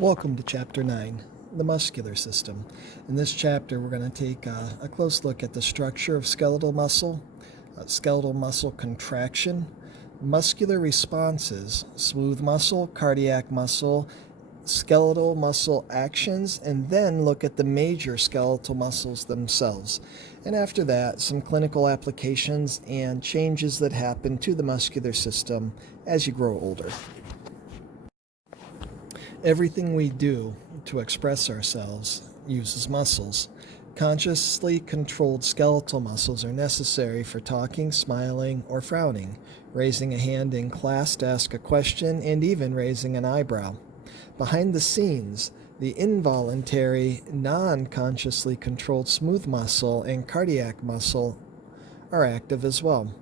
Welcome to Chapter 9, the Muscular System. In this chapter, we're going to take a close look at the structure of skeletal muscle contraction, muscular responses, smooth muscle, cardiac muscle, skeletal muscle actions, and then look at the major skeletal muscles themselves. And after that, some clinical applications and changes that happen to the muscular system as you grow older. Everything we do to express ourselves uses muscles. Consciously controlled skeletal muscles are necessary for talking, smiling, or frowning, raising a hand in class to ask a question, and even raising an eyebrow. Behind the scenes, the involuntary, non-consciously controlled smooth muscle and cardiac muscle are active as well.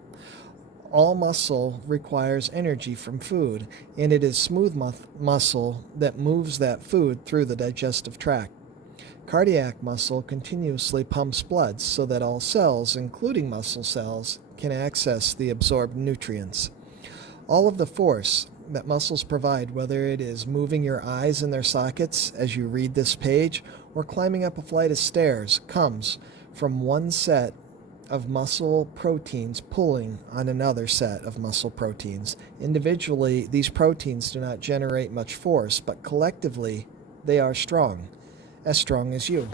All muscle requires energy from food, and it is smooth muscle that moves that food through the digestive tract. Cardiac muscle continuously pumps blood so that all cells, including muscle cells, can access the absorbed nutrients. All of the force that muscles provide, whether it is moving your eyes in their sockets as you read this page or climbing up a flight of stairs, comes from one set of muscle proteins pulling on another set of muscle proteins. Individually, these proteins do not generate much force, but collectively, they are strong as you.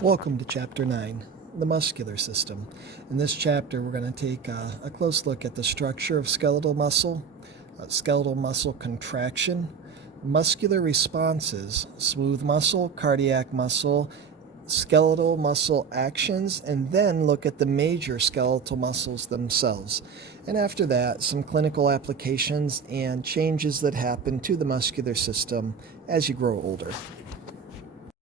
Welcome to Chapter 9, the Muscular System. In this chapter, we're going to take a close look at the structure of skeletal muscle contraction, muscular responses, smooth muscle, cardiac muscle, skeletal muscle actions, and then look at the major skeletal muscles themselves. And after that, some clinical applications and changes that happen to the muscular system as you grow older.